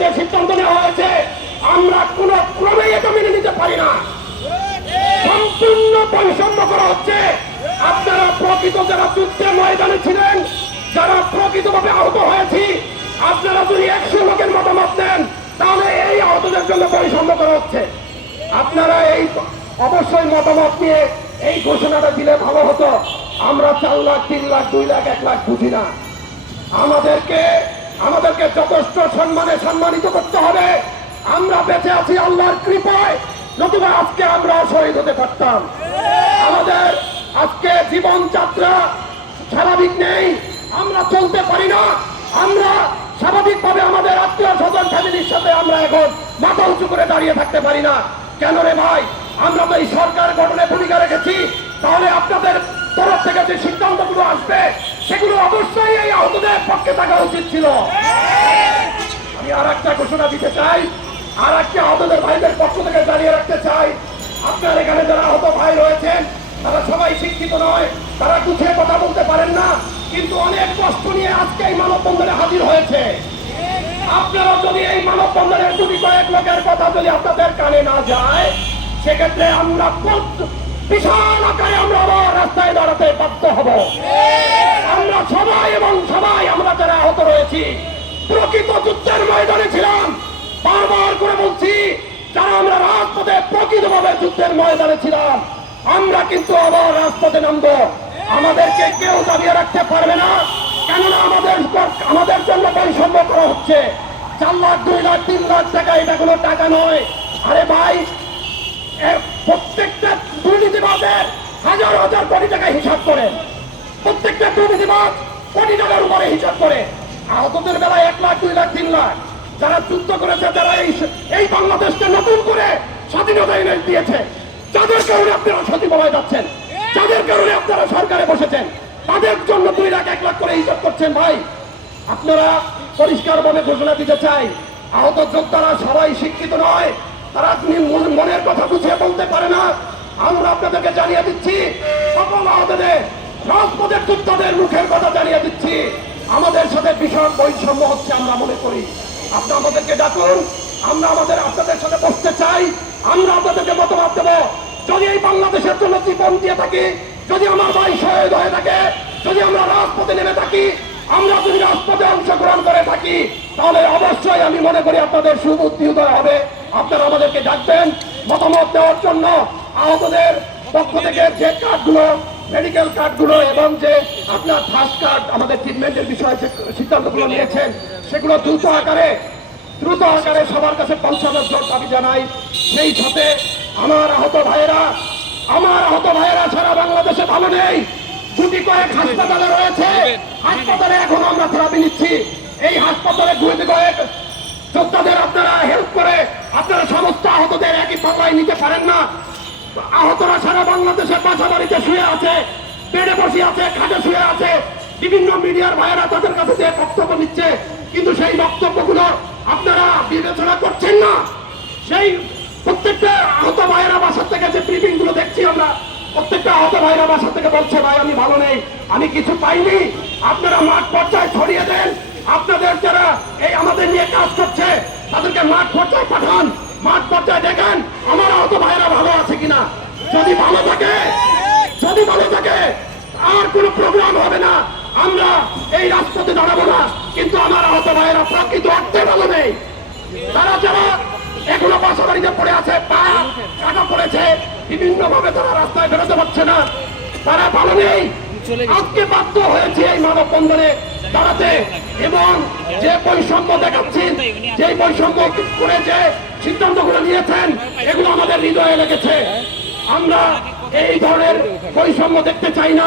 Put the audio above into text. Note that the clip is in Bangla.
যে সিদ্ধান্ত নেওয়া হয়েছে আমরা কোন ক্রমেই এটা মেনে নিতে পারি না। সম্পূর্ণ বৈষম্য করা হচ্ছে। আপনারা প্রকৃত যারা যুদ্ধের ময়দানে ছিলেন, যারা প্রকৃতভাবে আহত হয়েছি, আপনারা যদি 100 লোকের মতামত দেন তাহলে এই আহতদের জন্য বৈষম্য করা হচ্ছে। আপনারা এই অবশ্যই মতামত নিয়ে এই ঘোষণাটা দিলে ভালো হতো। আমরা 4 লাখ, 3 লাখ, 2 লাখ, 1 লাখ বুঝি না। আমাদেরকে যথেষ্ট সম্মানে সম্মানিত করতে হবে। আমরা বেঁচে আছি আল্লাহর কৃপায়, নতুবা আজকে আমরা শহীদ হতে পারতাম। আমাদের আজকে জীবনযাত্রা স্বাভাবিক নেই, আমরা চলতে পারি না। আমরা স্বাভাবিকভাবে আমাদের আত্মীয় স্বজন ফ্যামিলির সাথে আমরা এখন মাথা উঁচু করে দাঁড়িয়ে থাকতে পারি না। কেন রে ভাই? আমরা তো এই সরকার গঠনে ভূমিকা রেখেছি। তাহলে আপনাদের তরফ থেকে যে সিদ্ধান্তগুলো আসবে সেগুলো অবশ্যই এই আহতদের পক্ষে থাকা উচিত ছিল। আমি আর একটা ঘোষণা দিতে চাই, আর একটা আহতদের ভাইদের পক্ষ থেকে জানিয়ে রাখতে চাই, আপনার এখানে যারা আহত ভাই রয়েছেন তারা সবাই শিক্ষিত নয়, তারা গুছিয়ে কথা বলতে পারেন না, কিন্তু অনেক কষ্ট নিয়ে আজকে এই মানববন্ধনে হাজির হয়েছে। আপনারা যদি এই মানববন্ধনের দুটি কয়েক লোকের কথা যদি আপনাদের কানে না যায়, সেক্ষেত্রে আমরা বিশাল আকারে আমরা আবার রাস্তায় দাঁড়াতে বাধ্য হব। আমরা সবাই আমরা যারা আহত রয়েছি প্রকৃত যুদ্ধের ময়দানে ছিলাম। বারবার করে বলছি, যারা আমরা রাজপথে প্রকৃতভাবে যুদ্ধের ময়দানে ছিলাম, আমরা কিন্তু আবার রাজপথে নামবো। আমাদেরকে কেউ দাবিয়ে রাখতে পারবে না, কেননা আমাদের জন্য বৈষম্য করা হচ্ছে। 4 লাখ, 2 লাখ, 3 লাখ টাকা এটা কোনো টাকা নয়। আরে ভাই, প্রত্যেকটা দুর্নীতিবাদের হাজার হাজার কোটি টাকা হিসাব করে, প্রত্যেকটা দুর্নীতিবাদ কোটি টাকার উপরে হিসাব করে। আহতদের বেলায় 1 লাখ, 2 লাখ, 3 লাখ। যারা যুদ্ধ করেছে, যারা এই বাংলাদেশকে নতুন করে স্বাধীনতা এনে দিয়েছে, যাদের কারণে আপনারা সচিবালয়ে যাচ্ছেন, যাদের কারণে আপনারা সরকারে বসেছেন, তাদের জন্য 2 লাখ, 1 লাখ করে হিসাব করছেন। ভাই, আপনারা পরিষ্কারভাবে ঘোষণা দিতে চাই, আহত যোদ্ধারা সবাই শিক্ষিত নয়, তারা মনের কথা বুঝিয়ে বলতে পারে না। আমরা আপনাদেরকে জানিয়ে দিচ্ছি, সকল আহতদের রাজপথের যোদ্ধাদের মুখের কথা জানিয়ে দিচ্ছি, আমাদের সাথে ভীষণ বৈষম্য হচ্ছে। আমরা মনে করি আপনারা আমাদেরকে ডাকুন, আমরা আপনাদের সাথে বসতে চাই, আমরা আপনাদেরকে মতামত দেবো। যদি এই বাংলাদেশের জন্য জীবন দিয়ে থাকি, যদি আমার ভাই শহীদ হয়ে থাকে, যদি আমরা রাজপথে নেমে থাকি, আমরা যদি রাজপথে অংশগ্রহণ করে থাকি, তাহলে অবশ্যই আমি মনে করি আপনাদের সুবুদ্ধি উদয় হবে। আপনারা আমাদেরকে ডাকবেন মতামত দেওয়ার জন্য। আহতদের পক্ষ থেকে যে কার্ডগুলো, মেডিকেল কার্ডগুলো এবং যে আপনার ফার্স্ট কার্ড, আমাদের ট্রিটমেন্টের বিষয়ে যে সিদ্ধান্তগুলো নিয়েছেন, সেগুলো দ্রুত আকারে সবার কাছে পৌঁছানোর জন্য দাবি জানাই। সেই সাথে আমার আহত ভাইয়েরা সারা বাংলাদেশে ভালো নেই, দুটি কয়েক হাসপাতালে রয়েছে, হাসপাতালে এখনো আমরা থেরাপি নিচ্ছি। এই হাসপাতালে দুটি কয়েক যোদ্ধাদের আপনারা হেল্প করে আপনারা সমস্ত আহতদের একই পাল্লায় নিতে পারেন না। আহতরা সারা বাংলাদেশের বাসা বাড়িতে শুয়ে আছে, বেডে বসে আছে, খাটে শুয়ে আছে। বিভিন্ন মিডিয়ার ভাইয়েরা তাদের কাছে যে বক্তব্য নিচ্ছে, কিন্তু সেই বক্তব্যগুলো আপনারা বিবেচনা করছেন না। সেই প্রত্যেকটা আহত ভাইয়েরা বাসার থেকে যে ব্রিফিং গুলো দেখছি আমরা, প্রত্যেকটা আহত ভাইরা বাসা থেকে বলছে, ভাই আমি ভালো নেই, আমি কিছু পাইনি। আপনারা মাঠ পর্যায়ে ছড়িয়ে দেন। আপনাদের যারা এই আমাদের নিয়ে কাজ করছে তাদেরকে মাঠ পর্যায়ে পাঠান, মাঠ পর্যায়ে দেখেন আমার আহত ভাইরা ভালো আছে কিনা। যদি ভালো থাকে আর কোনো প্রোগ্রাম হবে না, আমরা এই রাজপথে দাঁড়াবো না। কিন্তু আমার আহত ভাইয়েরা প্রকৃত অর্থে ভালো নেই। তারা যারা এখনো বাসা বাড়িতে পড়ে আছে, পা কাটা পড়েছে, বিভিন্ন ভাবে তারা রাস্তায় বেরোতে পারছে না, তারা ভালো নেই। আজকে বাধ্য হয়েছে এই মানববন্ধনে দাঁড়াতে, এবং যে বৈষম্য দেখাচ্ছেন, যে বৈষম্য করে যে সিদ্ধান্তগুলো নিয়েছেন, এগুলো আমাদের হৃদয়ে লেগেছে। আমরা এই ধরনের বৈষম্য দেখতে চাই না।